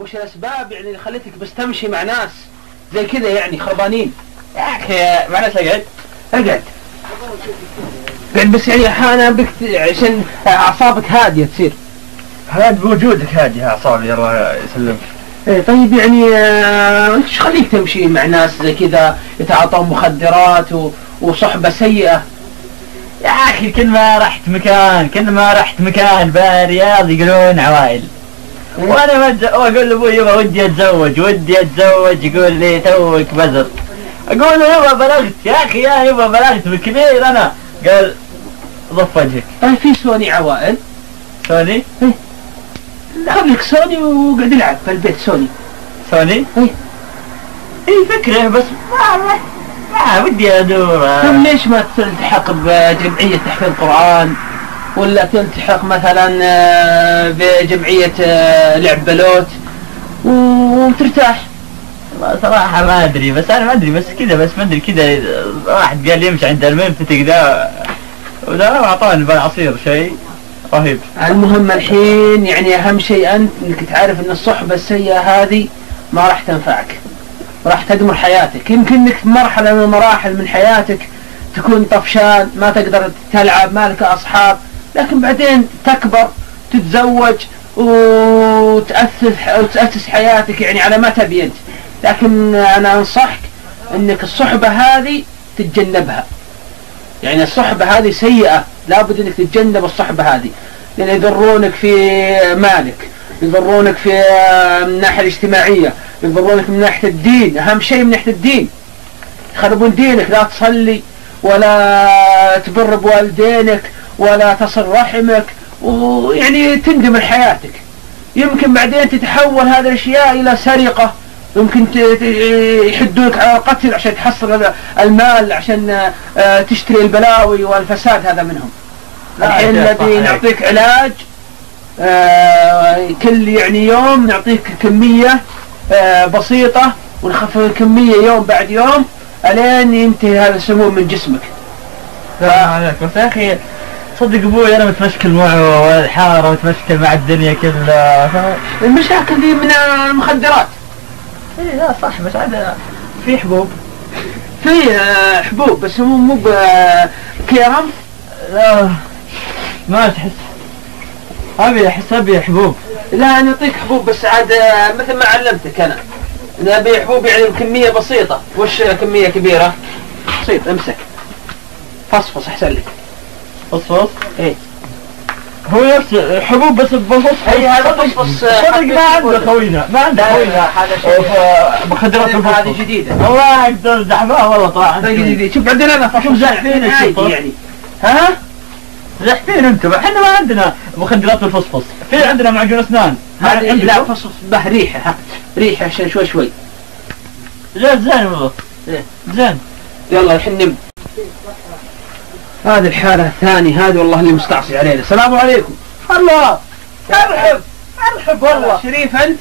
وش الاسباب يعني اللي خلتك بس تمشي مع ناس زي كذا يعني خربانين؟ يا اخي مع ناس اقعد اقعد بس يعني احيانا بك عشان اعصابك هاديه تصير. هذا بوجودك هادي اعصابي الله يسلمك. ايه طيب يعني انت ايش خليك تمشي مع ناس زي كذا يتعاطون مخدرات وصحبه سيئه؟ يا اخي كل ما رحت مكان بالرياض يقولون عوائل. وانا اقول لابوي يبا ودي اتزوج يقول لي توك بزر. اقول له يبا بلغت يا اخي يبا بلغت بالكبير انا. قال ضف وجهك. في سوني عوائل. سوني؟ ايه خذ لك سوني وقعد العب في البيت سوني. سوني؟ اي فكرة بس ما ودي ادور. طيب ليش ما تلتحق بجمعية تحفيظ القرآن ولا تلتحق مثلا بجمعية لعب بلوت وترتاح؟ صراحة ما ادري بس انا ما ادري بس كذا واحد قال يمشي عند المنفتق ذا وذا اعطاني بالعصير شيء رهيب. المهم الحين يعني اهم شيء انك تعرف ان الصحبة السيئة هذه ما راح تنفعك، راح تدمر حياتك. يمكن انك في مرحلة من المراحل من حياتك تكون طفشان ما تقدر تلعب ما لك اصحاب، لكن بعدين تكبر تتزوج وتأسس حياتك يعني على ما تبي انت. لكن انا انصحك انك الصحبة هذه تتجنبها، يعني الصحبة هذه سيئة لابد انك تتجنب الصحبة هذه، لان يضرونك في مالك، يضرونك في من الناحية الاجتماعية، يضرونك من ناحية الدين. اهم شيء من ناحية الدين يخربون دينك، لا تصلي ولا تبر بوالدينك ولا تصل رحمك ويعني تندمر حياتك. يمكن بعدين تتحول هذه الاشياء الى سرقة، يمكن يحدونك على القتل عشان تحصل المال عشان تشتري البلاوي والفساد هذا منهم. الحين الذي نعطيك علاج كل يعني يوم نعطيك كمية بسيطة ونخفف الكمية يوم بعد يوم الين ينتهي هذا السموم من جسمك. عليك بس يا اخي صدق ابوي انا متمشكل معه والحارة متمشكل مع الدنيا كلها. المشاكل دي من المخدرات. ايه لا صح بس عاد في حبوب. في حبوب بس مو بكيرم. لا ما تحس ابي حبوب. لا نعطيك حبوب بس عاد مثل ما علمتك انا نبي حبوب يعني بكمية بسيطة. وش كمية كبيرة؟ بسيط امسك فصفص احسن لك. فصفص؟ ايه هو نفس حبوب بس بفصفص. اي هذا فصفص. صدق ما عنده خوينا هذا شيء مخدرات هذه جديدة والله اقدر زحفها والله طلع جديد. شوف عندنا انا شوف زحفين يعني ها زحفين انتم. احنا ما عندنا مخدرات بالفصفص، في عندنا معجون اسنان. لا فصفص به ريحة ريحة عشان شوي زين والله زين. يلا الحين نم. هذه الحالة الثانية هذه والله اللي مستعصي علينا. السلام عليكم. الله ارحب والله. شريف انت؟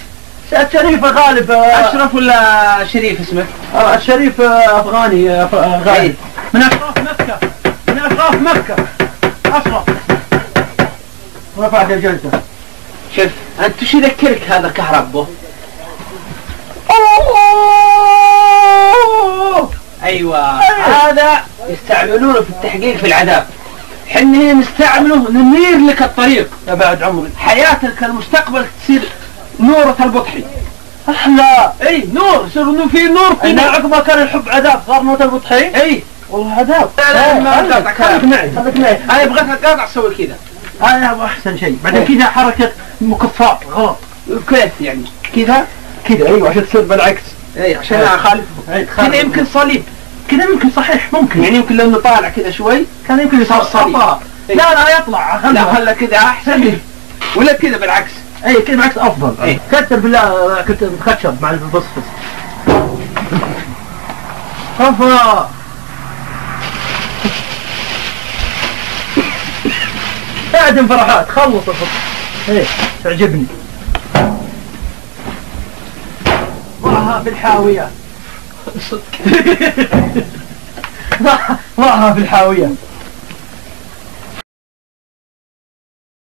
شريف غالب. اشرف ولا شريف اسمك؟ الشريف افغاني غالب من اشراف مكة. اشرف رفعت الجلسة. شوف انت وش يذكرك هذا كهربه؟ ايوه هذا يستعملونه في التحقيق في العذاب. حنا نستعمله ننير لك الطريق يا بعد عمري. حياتك المستقبل تصير نورة البطحي. احلى. اي نور يصير في نور انا عقب ما كان الحب عذاب صار نورة البطحي. اي والله عذاب. لا ما اقاطعك خليك معي انا ابغاك اقاطع تسوي كذا. هذا هو احسن شيء. بعدين كذا حركة مكفار غلط. كيف يعني كذا ايوه عشان تصير بالعكس. اي عشان اخالف كذا يمكن صليب كذا يمكن صحيح ممكن يعني يمكن لو طالع كذا شوي كان يمكن يصير صليب. لا يطلع لا خله كذا احسن ولا كذا بالعكس. اي كذا بالعكس افضل. اي كثر بالله كنت متخشب مع الفصفص. رفا اعدم فرحات خلص الفصل. ايه تعجبني. ضعها في الحاوية. ضعها في الحاوية.